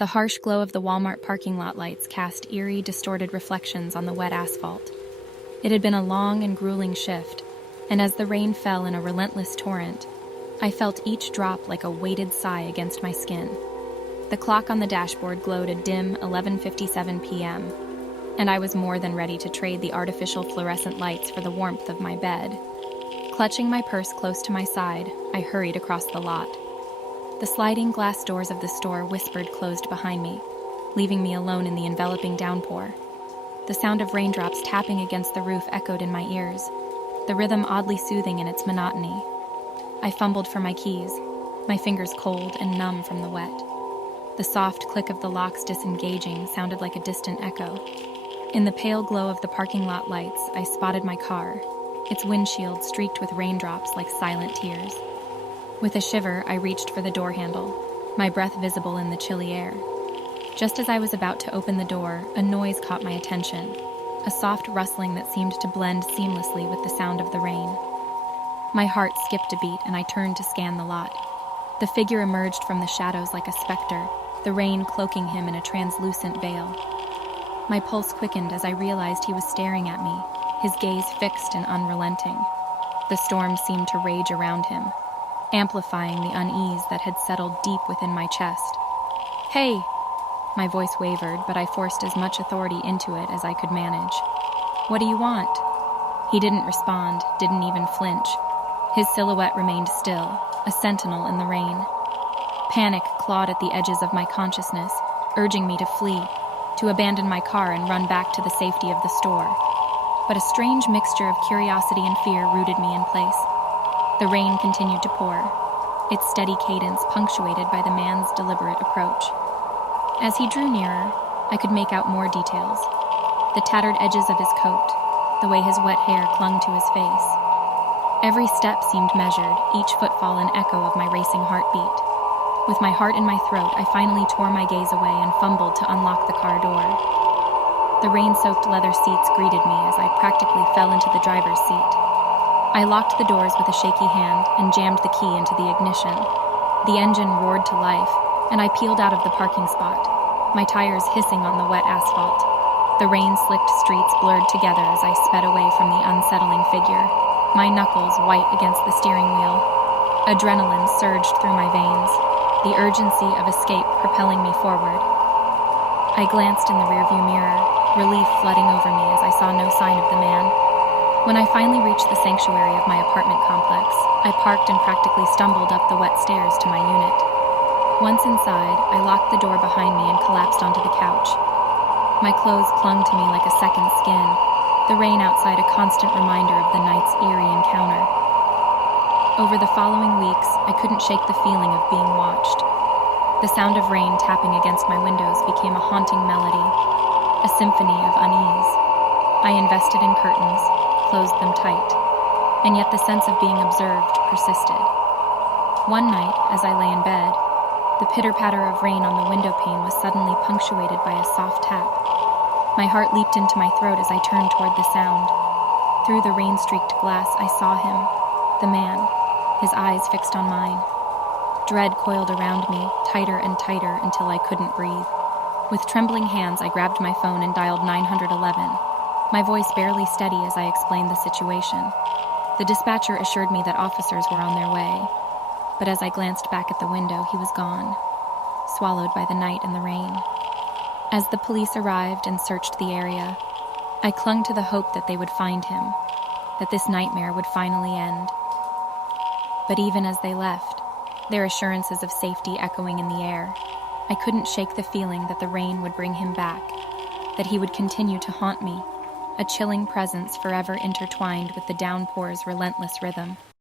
The harsh glow of the Walmart parking lot lights cast eerie, distorted reflections on the wet asphalt. It had been a long and grueling shift, and as the rain fell in a relentless torrent, I felt each drop like a weighted sigh against my skin. The clock on the dashboard glowed a dim 11:57 p.m., and I was more than ready to trade the artificial fluorescent lights for the warmth of my bed. Clutching my purse close to my side, I hurried across the lot. The sliding glass doors of the store whispered closed behind me, leaving me alone in the enveloping downpour. The sound of raindrops tapping against the roof echoed in my ears, the rhythm oddly soothing in its monotony. I fumbled for my keys, my fingers cold and numb from the wet. The soft click of the locks disengaging sounded like a distant echo. In the pale glow of the parking lot lights, I spotted my car, its windshield streaked with raindrops like silent tears. With a shiver, I reached for the door handle, my breath visible in the chilly air. Just as I was about to open the door, a noise caught my attention, a soft rustling that seemed to blend seamlessly with the sound of the rain. My heart skipped a beat, and I turned to scan the lot. The figure emerged from the shadows like a specter, the rain cloaking him in a translucent veil. My pulse quickened as I realized he was staring at me, his gaze fixed and unrelenting. The storm seemed to rage around him, amplifying the unease that had settled deep within my chest. "Hey!" My voice wavered, but I forced as much authority into it as I could manage. "What do you want?" He didn't respond, didn't even flinch. His silhouette remained still, a sentinel in the rain. Panic clawed at the edges of my consciousness, urging me to flee, to abandon my car and run back to the safety of the store. But a strange mixture of curiosity and fear rooted me in place. The rain continued to pour, its steady cadence punctuated by the man's deliberate approach. As he drew nearer, I could make out more details. The tattered edges of his coat, the way his wet hair clung to his face. Every step seemed measured, each footfall an echo of my racing heartbeat. With my heart in my throat, I finally tore my gaze away and fumbled to unlock the car door. The rain-soaked leather seats greeted me as I practically fell into the driver's seat. I locked the doors with a shaky hand and jammed the key into the ignition. The engine roared to life, and I peeled out of the parking spot, my tires hissing on the wet asphalt. The rain-slicked streets blurred together as I sped away from the unsettling figure, my knuckles white against the steering wheel. Adrenaline surged through my veins, the urgency of escape propelling me forward. I glanced in the rearview mirror, relief flooding over me as I saw no sign of the man. When I finally reached the sanctuary of my apartment complex, I parked and practically stumbled up the wet stairs to my unit. Once inside, I locked the door behind me and collapsed onto the couch. My clothes clung to me like a second skin, the rain outside a constant reminder of the night's eerie encounter. Over the following weeks, I couldn't shake the feeling of being watched. The sound of rain tapping against my windows became a haunting melody, a symphony of unease. I invested in curtains, closed them tight, and yet the sense of being observed persisted. One night, as I lay in bed, the pitter-patter of rain on the window pane was suddenly punctuated by a soft tap. My heart leaped into my throat as I turned toward the sound. Through the rain-streaked glass, I saw him, the man, his eyes fixed on mine. Dread coiled around me, tighter and tighter until I couldn't breathe. With trembling hands, I grabbed my phone and dialed 911. My voice barely steady as I explained the situation. The dispatcher assured me that officers were on their way, but as I glanced back at the window, he was gone, swallowed by the night and the rain. As the police arrived and searched the area, I clung to the hope that they would find him, that this nightmare would finally end. But even as they left, their assurances of safety echoing in the air, I couldn't shake the feeling that the rain would bring him back, that he would continue to haunt me, a chilling presence forever intertwined with the downpour's relentless rhythm.